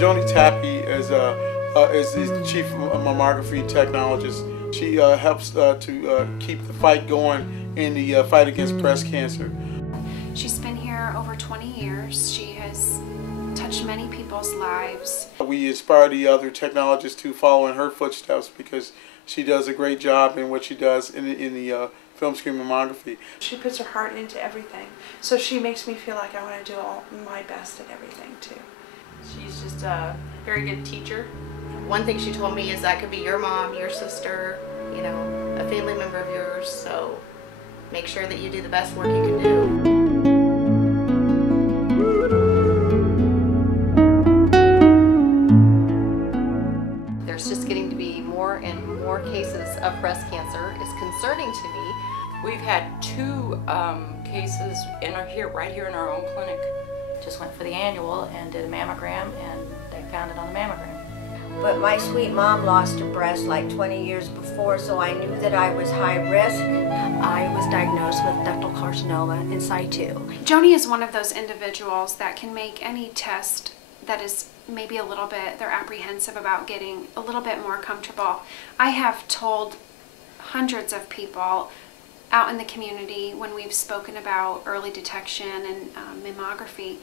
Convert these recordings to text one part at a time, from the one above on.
Joni Tappy is the chief mammography technologist. She helps to keep the fight going in the fight against breast cancer. She's been here over 20 years. She has touched many people's lives. We inspire the other technologists to follow in her footsteps because she does a great job in what she does in the film screen mammography. She puts her heart into everything, so she makes me feel like I want to do all my best at everything too. She's just a very good teacher. One thing she told me is that could be your mom, your sister, you know, a family member of yours, so make sure that you do the best work you can do. There's just getting to be more and more cases of breast cancer. It's concerning to me. We've had 2 cases right here in our own clinic. Just went for the annual and did a mammogram, and they found it on the mammogram. But my sweet mom lost her breast like 20 years before, so I knew that I was high risk. I was diagnosed with ductal carcinoma in situ. Joni is one of those individuals that can make any test that is maybe a little bit, they're apprehensive about getting a little bit more comfortable. I have told hundreds of people out in the community when we've spoken about early detection and mammography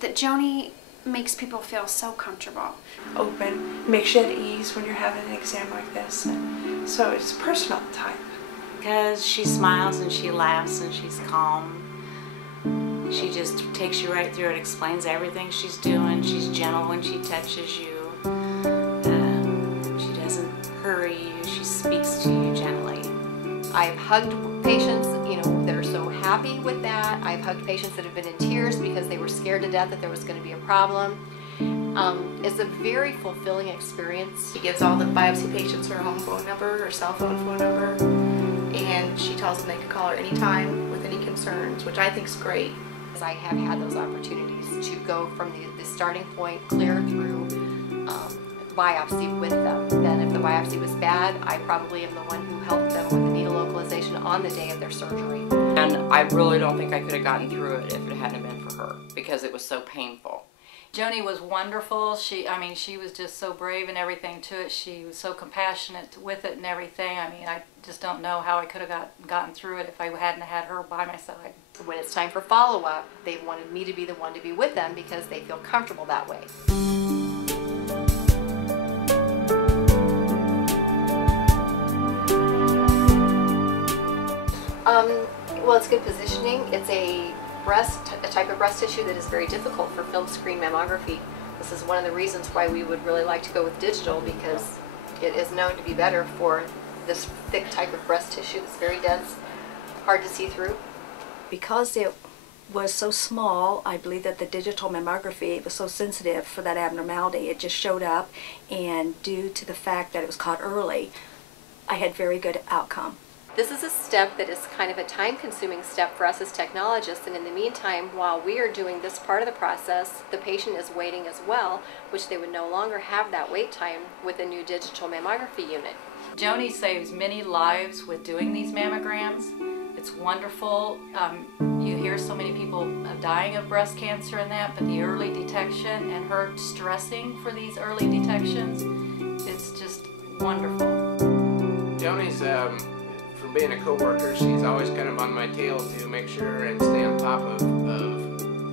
that Joni makes people feel so comfortable. Open, makes you at ease when you're having an exam like this, and so it's personal type. Because she smiles and she laughs and she's calm. She just takes you right through it, explains everything she's doing. She's gentle when she touches you. She doesn't hurry you, she speaks to you gently. I've hugged patients, you know, that are so happy with that. I've hugged patients that have been in tears because they were scared to death that there was going to be a problem. It's a very fulfilling experience. She gives all the biopsy patients her home phone number, her cell phone number, and she tells them they can call her anytime with any concerns, which I think is great. I have had those opportunities to go from the starting point clear through biopsy with them. Then if the biopsy was bad, I probably am the one who helped them with the needle localization on the day of their surgery. And I really don't think I could have gotten through it if it hadn't been for her, because it was so painful. Joni was wonderful. She was just so brave and everything to it. She was so compassionate with it and everything. I mean, I just don't know how I could have gotten through it if I hadn't had her by my side. When it's time for follow-up, they wanted me to be the one to be with them because they feel comfortable that way. Well, it's good positioning. It's a type of breast tissue that is very difficult for film screen mammography. This is one of the reasons why we would really like to go with digital, because it is known to be better for this thick type of breast tissue that's very dense, hard to see through. Because it was so small, I believe that the digital mammography was so sensitive for that abnormality. It just showed up, and due to the fact that it was caught early, I had very good outcome. This is a step that is kind of a time-consuming step for us as technologists, and in the meantime, while we are doing this part of the process, the patient is waiting as well, which they would no longer have that wait time with a new digital mammography unit. Joni saves many lives with doing these mammograms. It's wonderful. You hear so many people dying of breast cancer and that, but the early detection and her stressing for these early detections, it's just wonderful. Joni's from being a co-worker, she's always kind of on my tail to make sure and stay on top of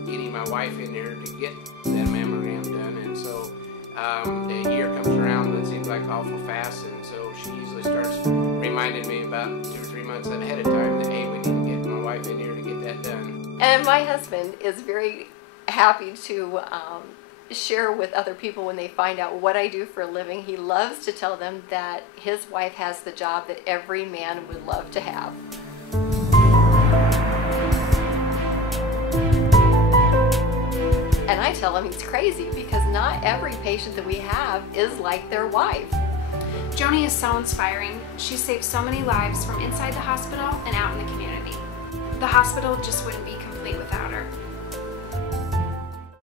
getting my wife in there to get that mammogram done. And so the year comes around and it seems like awful fast, and so she usually starts reminding me about 2 or 3 months ahead of time that, hey, we need to get my wife in here to get that done. And my husband is very happy to share with other people when they find out what I do for a living. He loves to tell them that his wife has the job that every man would love to have. And I tell him he's crazy because not every patient that we have is like their wife. Joni is so inspiring. She saves so many lives from inside the hospital and out in the community. The hospital just wouldn't be complete without her.